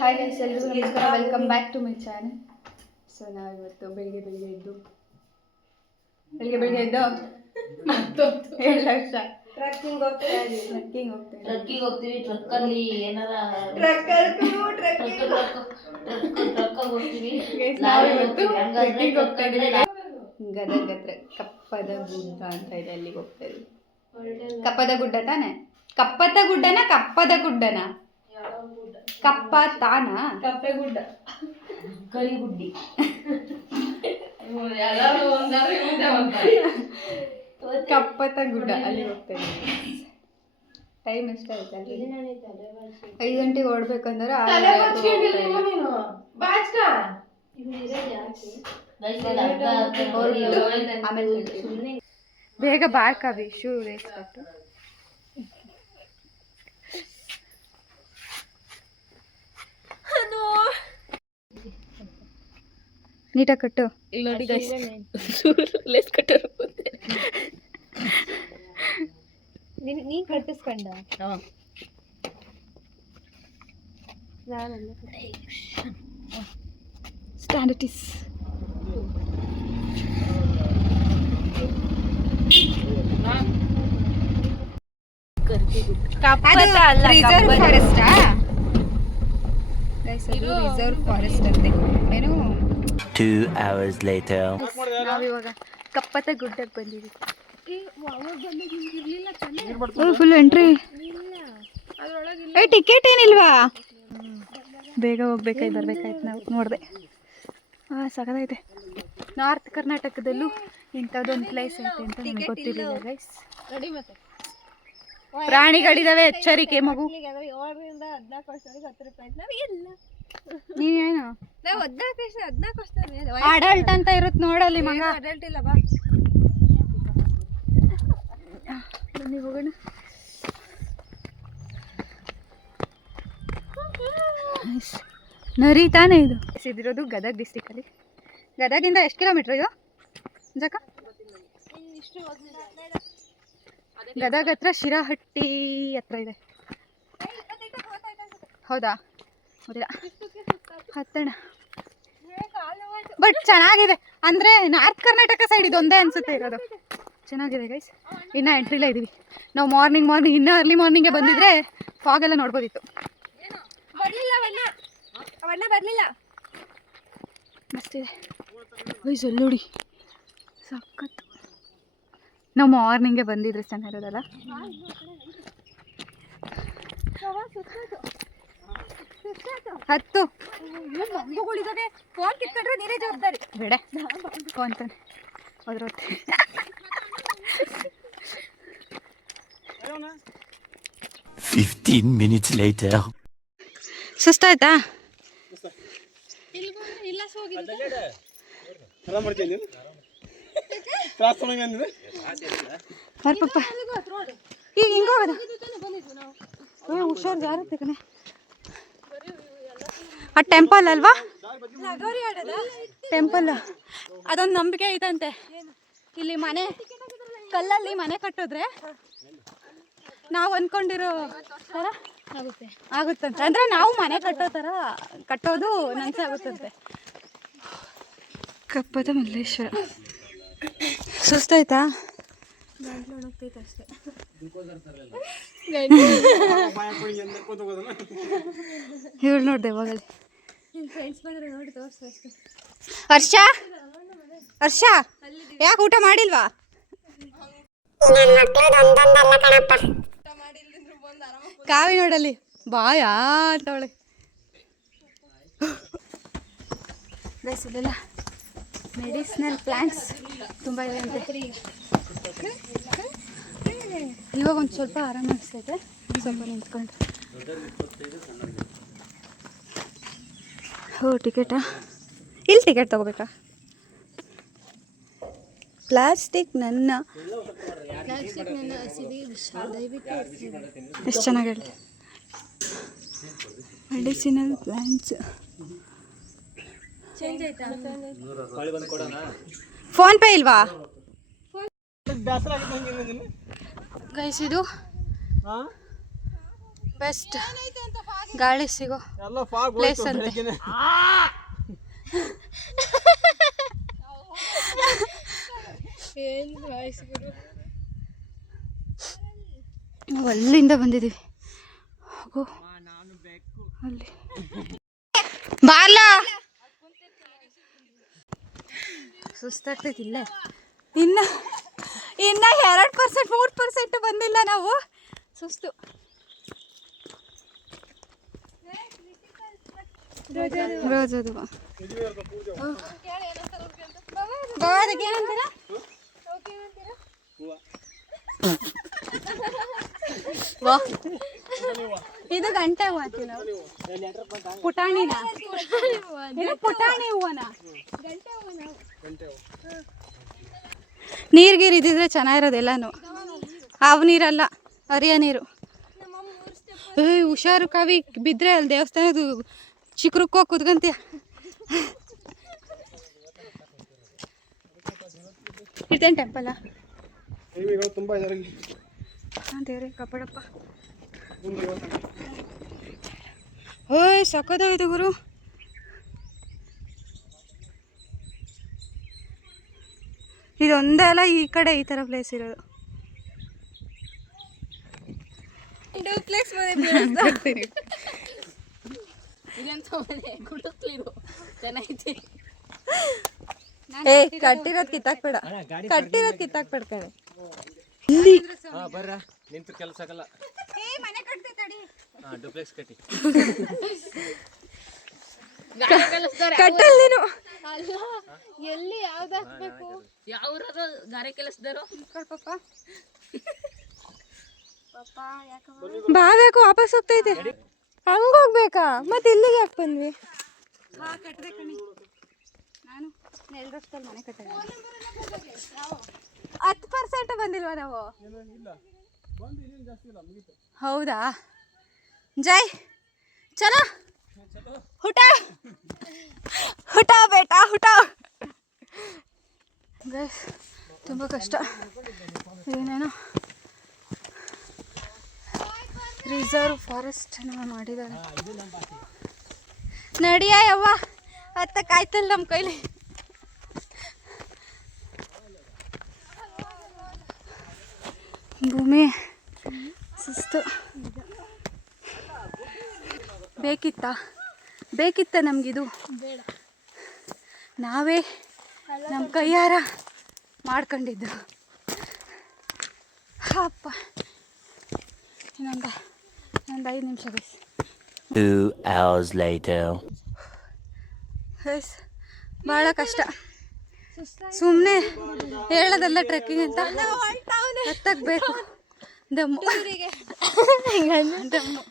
Hi guys, ಎಲ್ಲರಿಗೂ ನಮಸ್ಕಾರ. Welcome back to my channel. So ನಾವಿವತ್ತು ಬೆಳಿಗ್ಗೆ ಎದ್ದು ಮತ್ತೊಂದು 7 ಲಕ್ಷ ಟ್ರಕ್ಕಿಂಗ್ ಹೋಗ್ತೀವಿ. ಟ್ರಕ್ಕಲ್ಲಿ ಏನಾರ ನಾವಿವತ್ತು ಟ್ರೆಕ್ಕಿಂಗ್ ಹೋಗ್ತಾ ಇದ್ದೀವಿ. ಗದಗ ಹತ್ರ ಕಪ್ಪದ ಗುಡ್ಡ ಅಂತ ಇದೆ, ಅಲ್ಲಿಗೆ ಹೋಗ್ತಾ ಇದ್ದೀವಿ. ಕಪ್ಪದ ಗುಡ್ಡ ತಾನೆ? ಕಪ್ಪದ ಗುಡ್ಡನ ಕಪ್ಪದ ಗುಡ್ಡನ? ಕಪ್ಪ ತಾನ ಕಪ್ಪೆ ಗುಡ್ಡ ಕರಿಗುಡ್ಡಿ ಕಪ್ಪತ ಗುಡ್ಡ, ಅಲ್ಲಿ ಹೋಗ್ತಾ ಇದ್ದೀವಿ. ಟೈಮ್ ಎಷ್ಟಾಯ್ತು? ಅಲ್ಲಿ 5 ಗಂಟೆಗೆ ಹೊರಡ್ಬೇಕಂದ್ರೆ ಬೇಗ ಬ್ಯಾಕ್ ಅವಿ ಶೂ ರೇಸ್ ಕಟ್ಟು. ನೀಟಾಗಿ ಕಟ್ಟು. ಇಲ್ಲಿ ನೋಡಿ ಗೈಸ್, ಲೇಸ್ ಕಟ್ಟರು ನೀನ್ ಕಟ್ಟಿಸ್ಕೊಂಡ ಸ್ಟ್ಯಾಂಡರ್ಟಿಸ್. ರಿಸರ್ವ್ ಫಾರೆಸ್ಟಾ ಗೈಸ್? ಅದು ರಿಸರ್ವ್ ಫಾರೆಸ್ಟ್ ಅಂತೆ. ಏನು 2 hours later. ನಾವಿವಾಗ ಕಪ್ಪತ ಗುಡ್ಡಕ್ಕೆ ಬಂದಿದ್ದೀವಿ. Full entry. ಟಿಕೆಟ್ ಏನಿಲ್ವಾ? ಬೇಗ ಹೋಗ್ಬೇಕಾಯ್ತು, ಬರ್ಬೇಕಾಯ್ತು. ನಾವು ನೋಡಿದೆ, ಸಖತ್ತೈತೆ. ನಾರ್ತ್ ಕರ್ನಾಟಕದಲ್ಲೂ ಇಂಥದ್ದೊಂದು ಪ್ಲೇಸ್ ಐತೆ ಅಂತ ನನಗೆ ಗೊತ್ತಿರಲಿಲ್ಲ ಗೈಸ್. ಪ್ರಾಣಿಗಳಿದಾವೆ, ಎಚ್ಚರಿಕೆ ಮಗು. ನೀವೇನು ಅಡಲ್ಟ್ ಅಂತ ಇರುತ್ತೆ ನೋಡಲ್ಲಿ ಮಗ. ಅಡಲ್ಟ್ ಇಲ್ಲ, ಬಾ ಬನ್ನಿ ಹೋಗೋಣ. ನರಿ ತಾನೇ ಇದು? ಇದಿರೋದು ಗದಗ ಡಿಸ್ಟಿಕಲ್ಲಿ. ಗದಗಿಂದ ಎಷ್ಟು ಕಿಲೋಮೀಟ್ರ್ ಇದು ಜಕ? ಗದಗ ಹತ್ರ ಶಿರಹಟ್ಟಿ ಹತ್ರ ಇದೆ. ಹೌದಾ? ಗೊತ್ತಿಲ್ಲ, ಹತ್ತಣ. ಬಟ್ ಚೆನ್ನಾಗಿದೆ. ಅಂದರೆ ನಾರ್ತ್ ಕರ್ನಾಟಕ ಸೈಡ್ ಇದೊಂದೇ ಅನಿಸುತ್ತೆ ಇರೋದು. ಚೆನ್ನಾಗಿದೆ ಗೈಸ್. ಇನ್ನೂ ಎಂಟ್ರಿಲೇ ಇದ್ದೀವಿ ನಾವು. ಮಾರ್ನಿಂಗ್ ಇನ್ನೂ ಅರ್ಲಿ ಮಾರ್ನಿಂಗ್ಗೆ ಬಂದಿದ್ರೆ ಫಾಗ್ ಎಲ್ಲ ನೋಡ್ಬೋದಿತ್ತು. ಬರಲಿಲ್ಲ ಮಸ್ತಿದೆ ಗೈಸ್. ಅಲ್ಲಿ ನೋಡಿ, ಸಖತ್ತು. ನಾವು ಮಾರ್ನಿಂಗೆ ಬಂದಿದ್ರೆ ಚೆನ್ನಾಗಿರೋದಲ್ಲ. ಹತ್ತು ಫೋನ್ ಕಿತ್ಕೊಂಡ್ರೆ ನೀರೇ ಜವಾಬ್ದಾರಿ. ಬೇಡ ಫೋನ್ ತಾನೆ ಹೋದ್ರತ್ತೆ. 15 minutes later. ಸುಸ್ತಾಯ್ತಾ? ಪಪ್ಪ ಈಗ ಹಿಂಗೆ ಹೋಗೋದ? ಹುಷಾರು, ಜಾರತ್ತೆ ಕಣೆ. ಆ ಟೆಂಪಲ್ ಅಲ್ವಾ? ಟೆಂಪಲ್. ಅದೊಂದು ನಂಬಿಕೆ ಐತಂತೆ. ಇಲ್ಲಿ ಮನೆ ಕಲ್ಲಲ್ಲಿ ಮನೆ ಕಟ್ಟಿದ್ರೆ ನಾವು ಅಂದ್ಕೊಂಡಿರೋ ಥರ ಆಗುತ್ತಂತೆ. ಅಂದರೆ ನಾವು ಮನೆ ಕಟ್ಟೋ ಥರ ಕಟ್ಟೋದು ನನಸಾಗುತ್ತಂತೆ. ಕಪ್ಪದ ಮಲ್ಲೇಶ್ವರ. ಸುಸ್ತಾಯ್ತಾ? ಅಷ್ಟೇ. ಹೇಳಿ ನೋಡ್ದೆ ಹೋಗಲಿ. ಹರ್ಷ, ಯಾಕೆ ಊಟ ಮಾಡಿಲ್ವಾ? ಕಾವಿ ನೋಡಲ್ಲಿ ಬಾಯ ಅಂತವಳೆ. ಗೈಸ್, ಇಲ್ಲೆಲ್ಲ ಮೆಡಿಸಿನಲ್ ಪ್ಲಾಂಟ್ಸ್ ತುಂಬ ಇದೆ ಅಂತೆ. ಇವಾಗ ಒಂದು ಸ್ವಲ್ಪ ಆರಾಮ ಅನಿಸ್ತೈತೆ, ಸ್ವಲ್ಪ ನಿಂತ್ಕೊಂಡು. ಟಿಕೆಟಾ? ಇಲ್ಲಿ ಟಿಕೆಟ್ ತಗೋಬೇಕಾ? ಪ್ಲಾಸ್ಟಿಕ್ ನನ್ನ ಎಷ್ಟು ಚೆನ್ನಾಗಿ ಹೇಳಿ. Medicinal plants. ಫೋನ್ ಪೇ ಇಲ್ವಾ ಗೈಸ್? ಇದು ಬೆಸ್ಟ್ ಗಾಳಿ ಸಿಗೋ ಪ್ಲೇಸ್ ಅಂತೆ. ನಾವು ಅಲ್ಲಿಂದ ಬಂದಿದ್ದೀವಿ. ಹೋಗು ಅಲ್ಲಿ ಬಾಲ ಸುಸ್ತಾಗ್ತೈತಿ. ಇಲ್ಲೇ ಇನ್ನ 2% 3% ಬಂದಿಲ್ಲ. ನಾವು ಸುಸ್ತು. ರೋಜದು ಇದು ಗಂಟೆ ಹೂವು ಅಂತೀವಿ ನಾವು. ಪುಟಾಣಿನ ಪುಟಾಣಿ ಹೂವನ ನೀರ್ಗೀರು ಇದ್ದಿದ್ರೆ ಚೆನ್ನಾಗಿರೋದೆಲ್ಲಾನು. ಅವು ನೀರಲ್ಲ, ಹರಿಯ ನೀರು. ಹುಷಾರು ಕವಿ, ಬಿದ್ದರೆ ಅಲ್ಲಿ ದೇವಸ್ಥಾನದ ಚಿಕ್ಕರುಕ್ಕೋಗಿ ಕುತ್ಕಂತೀಯ. ಇದೇನು ಟೆಂಪಲ್ಲ? ತುಂಬಾ ದೇವ್ರೆ ಕಾಪಾಡಪ್ಪ. ಓಯ್ ಸಕ್ಕತ್ತಾಗಿದೆ ಗುರು. ಇದೊಂದೇ ಅಲ್ಲ, ಈ ಕಡೆ ಈ ಥರ ಪ್ಲೇಸ್ ಇರೋದು. ಏ ಕಟ್ಟಿರೋದು ಕಿತ್ತಾಕ್ಬೇಡ, ಕಟ್ಟಿರೋದು ಕಿತ್ತಾಕ್ಬೇಡ ಕಡೆ. ಇಲ್ಲಿ ಬರ್ರ ನಿಂತು ಕೆಲಸ ಆಗಲ್ಲ. ಡುಪ್ಲೆಕ್ಸ್ ಕಟ್ಟಿ ಕಟ್ಟಲ್ ನೀನು. ಎಲ್ಲಿ ಯಾವ್ದು ಹಾಕ್ಬೇಕು? ಯಾವ್ದು ಗಾರೆ ಕೆಲಸದಾರು ಬಾವ್ಯಾಕು ವಾಪಸ್ ಹೋಗ್ತೈತೆ. ಹಂಗೋಗ್ಬೇಕಾ? ಮತ್ತೆ ಇಲ್ಲಿಗೆ ಯಾಕೆ ಬಂದ್ವಿ? ನಾನು ನೆಲರಸ್ತಲ್ಲಿ ಮನೆ ಕಟ್ಟಿದೆ. 10% ಬಂದಿಲ್ವಾ ನಾವು? ಹೌದಾ? ಜೈ ಚಲೋ ಹುಟ ಹುಟ ಬೇಟ ಹುಟ. ಗೈಸ್ ತುಂಬ ಕಷ್ಟ. ಏನೇನೋ ರಿಸರ್ವ್ ಫಾರೆಸ್ಟ್ ಮಾಡಿದ್ದಾರೆ. ನಡಿಯ ಯವ್ವ, ಹತ್ತಕ್ಕಾಯ್ತಲ್ಲ ನಮ್ಮ ಕೈಲಿ. ಭೂಮಿ ಸುಸ್ತು. ಬೇಕಿತ್ತ ನಮಗಿದು? ನಾವೇ ನಮ್ಮ ಕೈಯಾರ ಮಾಡ್ಕೊಂಡಿದ್ದು. ಅಪ್ಪ ಇನ್ನೊಂದು 5 ನಿಮಿಷ ಗೈಸ್. 2 hours later. ಗೈಸ್ ಭಾಳ ಕಷ್ಟ. ಸುಮ್ಮನೆ ಹೇಳೋದಲ್ಲ ಟ್ರೆಕ್ಕಿಂಗ್ ಅಂತ, ಹತ್ತಬೇಕು. ದಮ್ಮು ದಮ್ಮು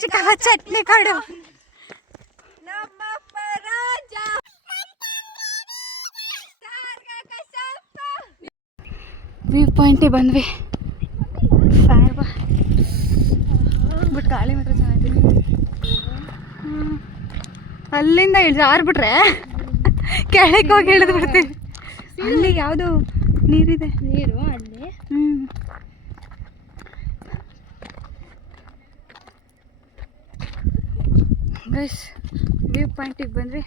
ಚಿಕ್ಕವ ಚಟ್ನಿ ಕಾಡು. ವ್ಯೂ ಪಾಯಿಂಟಿಗೆ ಬಂದ್ವಿ. ಸಾಯಬ ಬಟ್ ಗಾಳಿ ಮಾತ್ರ ಚೆನ್ನಾಗಿದೆ. ಅಲ್ಲಿಂದ ಜಾರ್ಬಿಟ್ರೆ ಕೆಳಗೆ ಹೋಗಿ ಇಳಿದು ಬಿಡ್ತೀವಿ. ಅಲ್ಲಿ ಯಾವುದು ನೀರಿದೆ, ನೀರು ಅಲ್ಲಿ. ಗೈಸ್ ವ್ಯೂ ಪಾಯಿಂಟಿಗೆ ಬಂದ್ವಿ.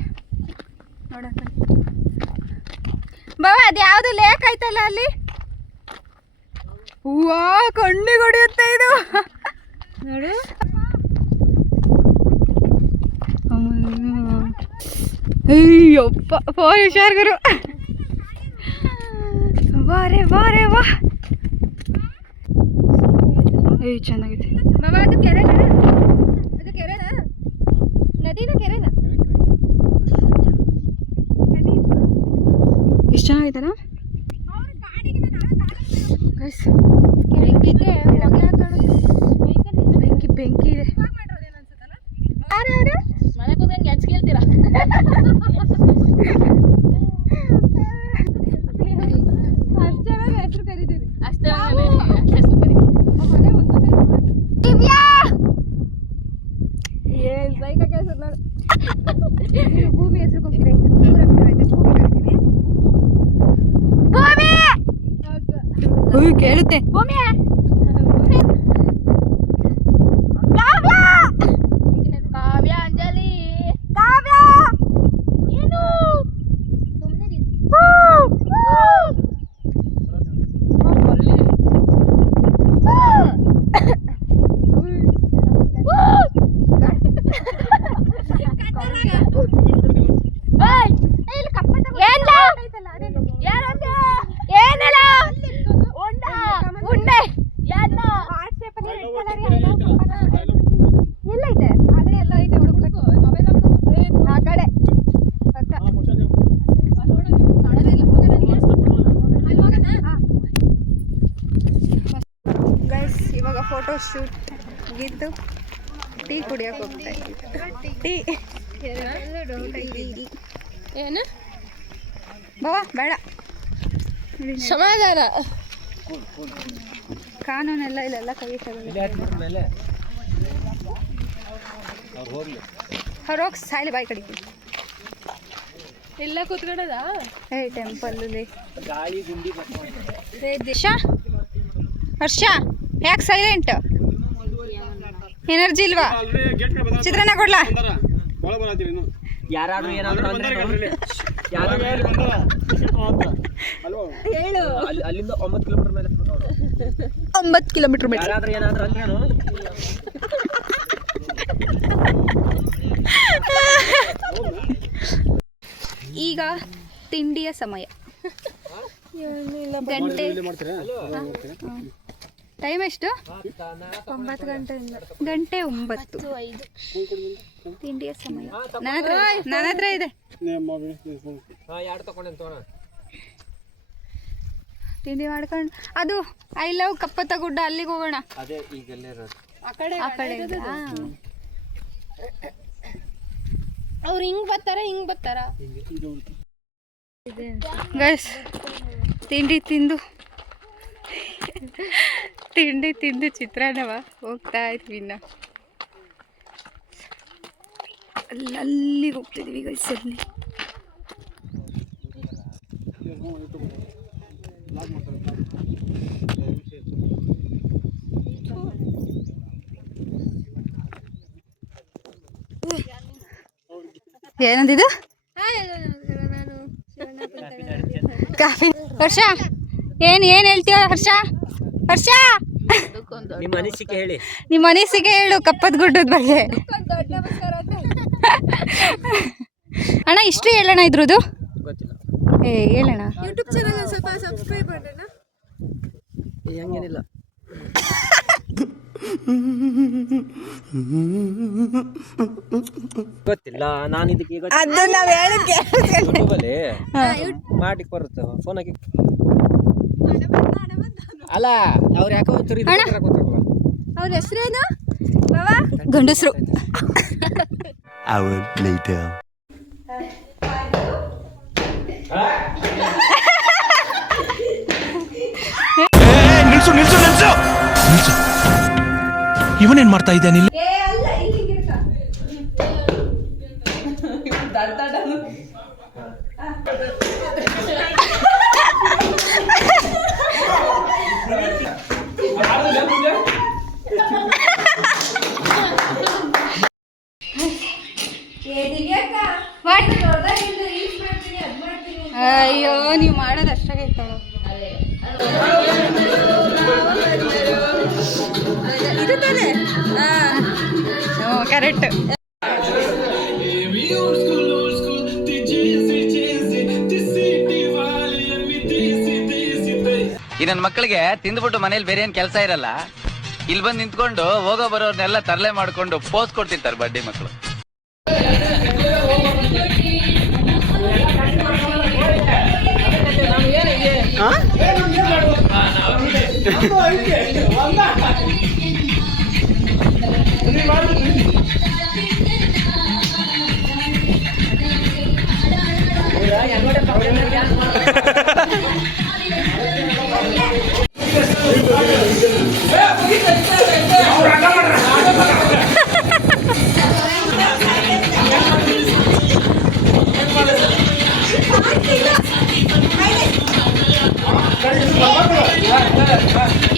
ನೋಡೋಣ ಬಾಬಾ, ಅದು ಯಾವುದು ಲೇಕ್ ಐತಲ್ಲ ಅಲ್ಲಿ. ಹೂವಾ ಕಣ್ಣಿಗೆ ಹೊಡೆಯುತ್ತೆ ಇದು ನೋಡು. ಅಯ್ಯಪ್ಪ ಫೋನ್ ಹುಷಾರ್ ಗುರು. ವಾರೆ ವಾರೆ ವಾ, ಏಯ್ ಚೆನ್ನಾಗಿದೆ ಬಾಬಾ. ಅದು ಕೆರೆನಾ? ಅದು ಕೆರೆನಾ? ನದಿನ ಕೆರೆನಾ? ಎಷ್ಟು ಚೆನ್ನಾಗಿದೆನಾ ಗೈಸ್. ಬೆಂಕಿ ಇದೆ, ಬೆಂಕಿ ಇದೆ. ಮನೆ ಕೂತ್ಕೊಂಡು ಹೆಚ್ ಕೇಳ್ತೀರಾ? ಅಷ್ಟು ಚೆನ್ನಾಗಿ ಹೆಸರು ಕರೀತೀವಿ. ಅಷ್ಟೇ ಏನ್ ಸೈಕ ಕೆಲಸ ನೋಡು. ಭೂಮಿ ಹೆಸರು ಹೋಗ್ತೀರಿ. ಭೂಮಿ ಕೇಳುತ್ತೆ. ಭೂಮಿ ಶೂಟ್ ಮುಗೀತು. ಟೀ ಕುಡಿಯೋಕೆ ಹೋಗ್ತಾ ಇದ್ದೀವಿ. ಟೀ ಏನು ಬಾವಾ ಬೇಡ ಸಮಾಧಾನ. ಕಾನೂನೆಲ್ಲ ಇಲ್ಲೆಲ್ಲ ಕೈ ಮೇಲೆ ಹೊರೋಗಿ ಸಾಯ್ಲಿ ಬಾಯಿ ಕಡಿಕೆ. ಇಲ್ಲ ಕೂತ್ಕೊಳ್ಳೋದ ಏ ಟೆಂಪಲ್ಲಲ್ಲಿ ಗಾಳಿ ಗುಂಡಿ ದಿಶ ಹರ್ಷ ಯಾಕೆ ಸೈಲೆಂಟ್? ಎನರ್ಜಿ ಇಲ್ವಾ? ಚಿತ್ರಾನ್ನ ಕೊಡ್ಲಾ? ಯಾರಾದ್ರೂ ಏನಾದ್ರು ಹೇಳು. ಅಲ್ಲಿಂದ 9 ಕಿಲೋಮೀಟರ್ ಮೇಲೆ 9 ಕಿಲೋಮೀಟರ್ ಮೇಲೆ ಯಾರಾದ್ರೂ ಏನಾದ್ರು ಅಂದ್ರೇನು ಈಗ ತಿಂಡಿಯ ಸಮಯ. ಗಂಟೆ ಟೈಮ್ ಎಷ್ಟು? 9 ಗಂಟೆಯಿಂದ ಗಂಟೆ 9. 5 ತಿಂಡಿಯ ಸಮಯ ನನ್ನ ಹತ್ರ ಇದೆ. ಯಾರು ತಗೊಂಡೆ ತೋಣ ತಿಂಡಿ ಮಾಡ್ಕೊಂಡು ಅದು ಐ ಲವ್ ಕಪ್ಪತ್ತ ಗುಡ್ಡ ಅಲ್ಲಿಗೆ ಹೋಗೋಣ. ಅದೇ ಈಗಲ್ಲೇ ಇರೋದು. ಆ ಕಡೆ ಆ ಕಡೆ ಅವ್ರು ಹಿಂಗ್ ಬರ್ತಾರ ಗೈಸ್ ತಿಂಡಿ ತಿಂದು ಚಿತ್ರಾನ್ನವ ಹೋಗ್ತಾ ಇದ್ವಿ. ಇನ್ನು ಅಲ್ಲಿಗೆ ಹೋಗ್ತಿದ್ವಿ ಗೈಸ್. ಅಲ್ಲಿ ಏನಂದಿದ್ದು? ಹರ್ಷ ಏನ್ ಹೇಳ್ತೀಯ ಹರ್ಷ? ನಿಮ್ಮ ಅನಿಸಿಕೆ ಹೇಳಿ. ನಿಮ್ಮ ಅನಿಸಿಕೆ ಹೇಳು ಕಪ್ಪದ ಗುಡ್ಡದ ಬಗ್ಗೆ. ಅಣ್ಣ ಇಷ್ಟು ಹೇಳೋಣ ಇದ್ರದ್ದು. ಗೊತ್ತಿಲ್ಲ. ಹೇಳೋಣ. ಯೂಟ್ಯೂಬ್ ಚಾನಲ್ ಸ್ವಲ್ಪ ಸಬ್ಸ್ಕ್ರೈಬ್ ಮಾಡೋಣ. ಹಂಗೇನಿಲ್ಲ. ಗೊತ್ತಿಲ್ಲ. ನಾನು ಇದಕ್ಕೆ ಅದು ನಾವು ಹೇಳಕ್ಕೆ ಮಾಡಿ ಬರುತ್ತೆ ಫೋನ್ ಹಾಕಿ. ಅಲ್ಲ ಅವ್ರು ಯಾಕೋ ಅವ್ರ ಹೆಸರೇನು? ಗಂಡಸರು. Hour later. ನಿಲ್ಸು ಇವನೇನ್ ಮಾಡ್ತಾ ಇದ್ದಾನೆ ಇಲ್ಲಿ? ಅಯ್ಯೋ ನೀವು ಮಾಡೋದು ಅಷ್ಟಾಗೈತಳು. ಇದು ತಾನೆ ಕರೆಕ್ಟ್. ಈ ನನ್ನ ಮಕ್ಕಳಿಗೆ ತಿಂದ್ಬಿಟ್ಟು ಮನೇಲಿ ಬೇರೆ ಏನ್ ಕೆಲಸ ಇರಲ್ಲ, ಇಲ್ಲಿ ಬಂದು ನಿಂತ್ಕೊಂಡು ಹೋಗೋ ಬರೋರ್ನೆಲ್ಲ ತರಲೆ ಮಾಡ್ಕೊಂಡು ಪೋಸ್ ಕೊಡ್ತಿರ್ತಾರೆ ಬಡ್ಡಿ ಮಕ್ಕಳು.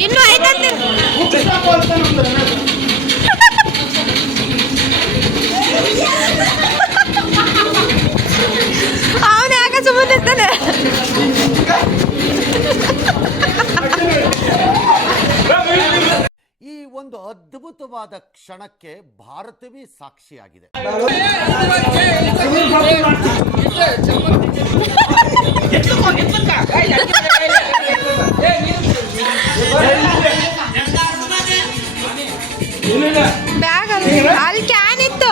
ಇನ್ನು ಆಯ್ತಂತೆ. ಅವನೇ ಆಗ ಸುಮ್ಮನೆ ಇರ್ತಾನೆ. ಈ ಒಂದು ಅದ್ಭುತವಾದ ಕ್ಷಣಕ್ಕೆ ಭಾರತವೇ ಸಾಕ್ಷಿಯಾಗಿದೆ. ಬ್ಯಾಗ್ ಅಲ್ಲಿ ಕ್ಯಾನ್ ಇತ್ತು.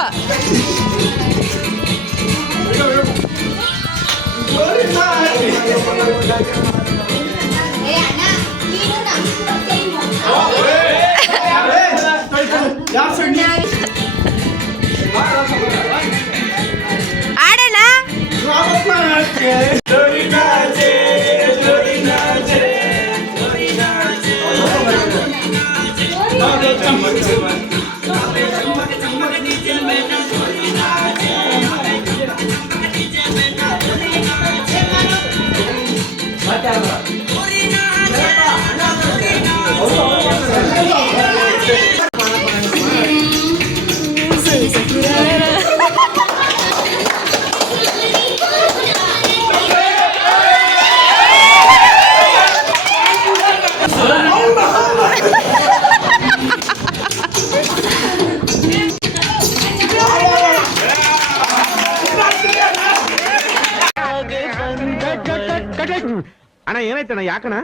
ಅಣ್ಣ ಏನಾಯ್ತಣ್ಣ ಯಾಕಣ್ಣ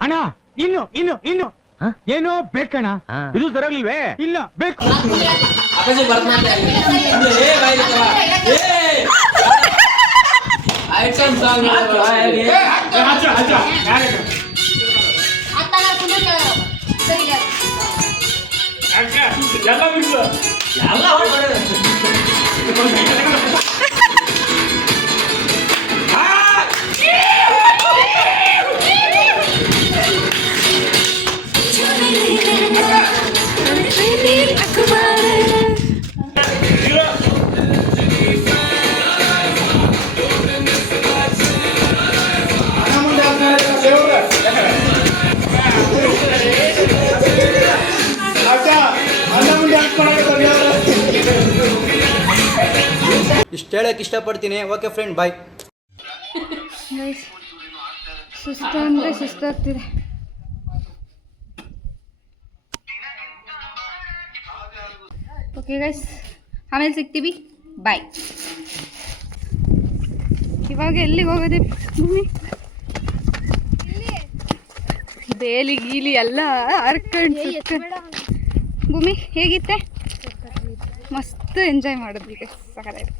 ಅಣ್ಣ ಇನ್ನು ಇನ್ನು ಇನ್ನು ಏನೋ ಬೇಕಣ್ಣ ಇದು ಸರಿಯಾಗ್ಲಿಲ್ವೇ ಇಲ್ಲ ಬೇಕು ಇಷ್ಟು ಹೇಳಕ್ ಇಷ್ಟಪಡ್ತೀನಿ. ಓಕೆ ಫ್ರೆಂಡ್, ಬಾಯ್. ಸುಸ್ತು ಅಂದರೆ ಸುಸ್ತಾಗ್ತಿದೆ. ಓಕೆ ಗೈಸ್, ಆಮೇಲೆ ಸಿಗ್ತೀವಿ. ಬಾಯ್. ಇವಾಗ ಎಲ್ಲಿಗೆ ಹೋಗೋದೆ ಭೂಮಿ? ಬೇಲಿ ಗೀಲಿ ಎಲ್ಲ ಹರ್ಕೊಂಡು ಭೂಮಿ ಹೇಗಿತ್ತೆ? ಮಸ್ತ್ ಎಂಜಾಯ್ ಮಾಡಿದ್ವಿ ಗೈಸ್. ಸಕತ್ತಾಯ್ತು.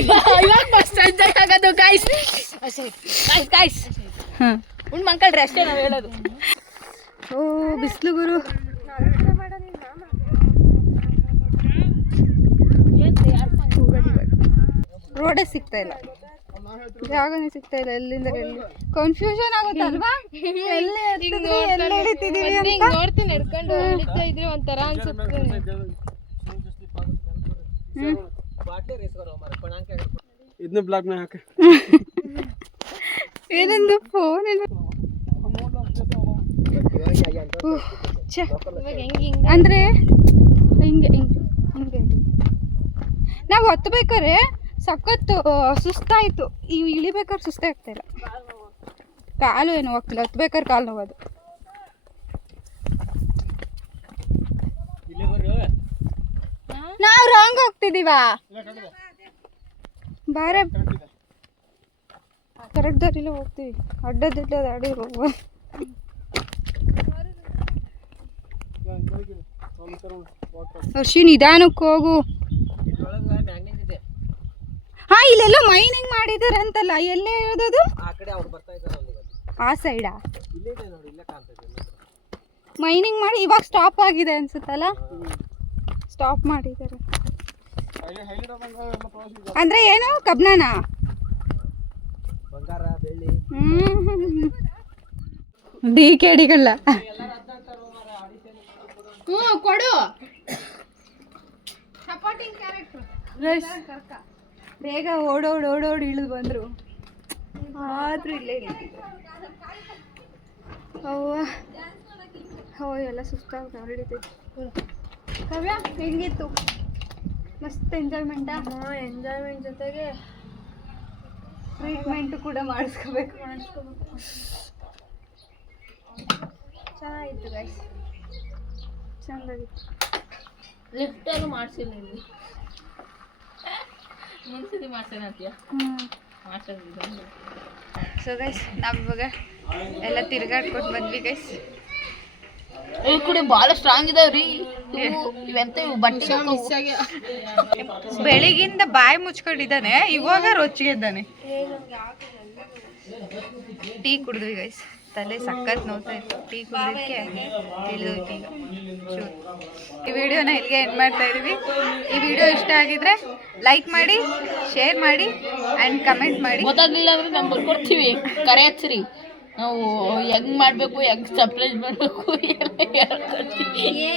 ಇವಾಗ ಮಸ್ತ್ ಎಂಜಾಯ್ ಆಗೋದು ಗೈಸ್. ಗೈಸ್ ಉಂಡು ಮಕ್ಕಳ್ರಿ ಅಷ್ಟೇ ನಾವು ಹೇಳೋದು. ಓ ಬಿಸಿಲು ಗುರು. ರೋಡೇ ಸಿಗ್ತಾ ಇಲ್ಲ, ಜಾಗನೇ ಸಿಗ್ತಾ ಇಲ್ಲ. ಎಲ್ಲಿಂದ ಎಲ್ಲಿ ಕನ್ಫ್ಯೂಷನ್ ಆಗುತ್ತಲ್ವಾ? ಎಲ್ಲಿ ಹಿಡಿತಿದೀವಿ ಅಂತ ನೋಡ್ತೀನಿ, ನಡ್ಕೊಂಡು ಹಿಡಿತಾ ಇದ್ರೆ ಒಂಥರ ಅನ್ಸುತ್ತೆ. ಇದನ್ನ ಬ್ಲಾಗ್ ನ ಹಾಕ. ಏನಂದು ಫೋನ್ ಅಂದ್ರೆ ಹಿಂಗೆ ಹಿಂಗೆ ಹಿಂಗೆ ನಾವು ಹತ್ಬೇಕಾರೆ ಸಖತ್ತು ಸುಸ್ತಾಯಿತು. ಇಳಿಬೇಕಾದ್ರೆ ಸುಸ್ತೇ ಆಗ್ತಾ ಇಲ್ಲ. ಕಾಲು ಏನು ಹೋಗ್ತಿಲ್ಲ, ಹತ್ಬೇಕಾದ್ರೆ ಕಾಲು ನೋವೋದು. ನಾವು ರಾಂಗ್ ಹೋಗ್ತಿದೀವ. ಬಾರೆ ಕರೆಕ್ಟ್ ದಾರಿಲೇ ಹೋಗ್ತೀವಿ. ಅಡ್ಡದಿಡ್ಡ ದಾಡಿ ಹೋಗ್ಬೋದು. ವರ್ಷಿ ನಿಧಾನಕ್ಕೆ ಹೋಗು. ಹಾ, ಇಲ್ಲೆಲ್ಲ ಮೈನಿಂಗ್ ಮಾಡಿದಾರೆ ಅಂತಲ್ಲ. ಎಲ್ಲೇ ಇರೋದದು? ಆ ಸೈಡಾ? ಮೈನಿಂಗ್ ಮಾಡಿ ಇವಾಗ ಸ್ಟಾಪ್ ಆಗಿದೆ ಅನ್ಸುತ್ತಲ್ಲ. ಸ್ಟಾಪ್ ಮಾಡಿದ್ದಾರೆ ಅಂದ್ರೆ ಏನು? ಕಬ್ನಾನ? ಡಿ ಕೆ ಡಿಗಳ ಕೊಡು. ಬೇಗ ಓಡೋಡಿ ಇಳಿದು ಬಂದ್ರು. ಆದ್ರೂ ಇಲ್ಲೇ ಎಲ್ಲ ಸುಸ್ತಾಗ ಹೊರಡಿತೈತಿ. ಕಾವ್ಯ ಹೆಂಗಿತ್ತು? ಮಸ್ತ್ ಎಂಜಾಯ್ಮೆಂಟಾ? ಎಂಜಾಯ್ಮೆಂಟ್ ಜೊತೆಗೆ ಟ್ರೀಟ್ಮೆಂಟ್ ಕೂಡ ಮಾಡಿಸ್ಕೋಬೇಕು. ಚೆನ್ನಾಗಿತ್ತು ಗೈಸ್, ಚೆನ್ನಾಗಿತ್ತು. ಲಿಫ್ಟ್ ಏನು ಮಾಡಿಸಿಲ್ಲ ಇಲ್ಲಿ. ಮುಂಚೆ ಮಾಡ್ಸೇನತ್ತೀಯ ಸೊ ಗೈಸ್, ನಾವಿವಾಗ ಎಲ್ಲ ತಿರ್ಗಾಡ್ಕೊಂಡು ಬಂದ್ವಿ ಗೈಸ್. ಇವು ಕೂಡ ಭಾಳ ಸ್ಟ್ರಾಂಗ್ ಇದಾವ್ರಿ. ಇವೆಂತ ಬಟ್ಟೆ ಬೆಳಿಗಿಂದ ಬಾಯಿ ಮುಚ್ಕೊಂಡಿದ್ದಾನೆ, ಇವಾಗ ರೊಚ್ಚಿಗೆದ್ದಾನೆ. Tea ಕುಡಿದ್ವಿ guys. ತಲೆ ಸಖತ್ ನೋವ್ತಾ ಇತ್ತು. ಟೀ ಕುಡಿಯೋಕ್ಕೆ ತಿಳಿದೋಯ್ತು ಈಗ ಚೂರು. ಈ ವಿಡಿಯೋನ ಇಲ್ಲಿಗೆ ಎಂಡ್ ಮಾಡ್ತಾ ಇದೀವಿ. ಈ ವಿಡಿಯೋ ಇಷ್ಟ ಆಗಿದ್ರೆ ಲೈಕ್ ಮಾಡಿ, ಶೇರ್ ಮಾಡಿ ಆ್ಯಂಡ್ ಕಮೆಂಟ್ ಮಾಡಿ. ಗೊತ್ತಾಗ್ಲಿಲ್ಲ ಅಂದ್ರೆ ನಾವು ಬರ್ಕೊಡ್ತೀವಿ, ಕರೆ ಹಚ್ಚಿರಿ. ನಾವು ಹೆಂಗ್ ಮಾಡಬೇಕು, ಹೆಂಗ್ ಸರ್ಪ್ರೈಸ್ ಮಾಡಬೇಕು ಎಲ್ಲ ಹೇಳ್ಕೊಡ್ತೀವಿ.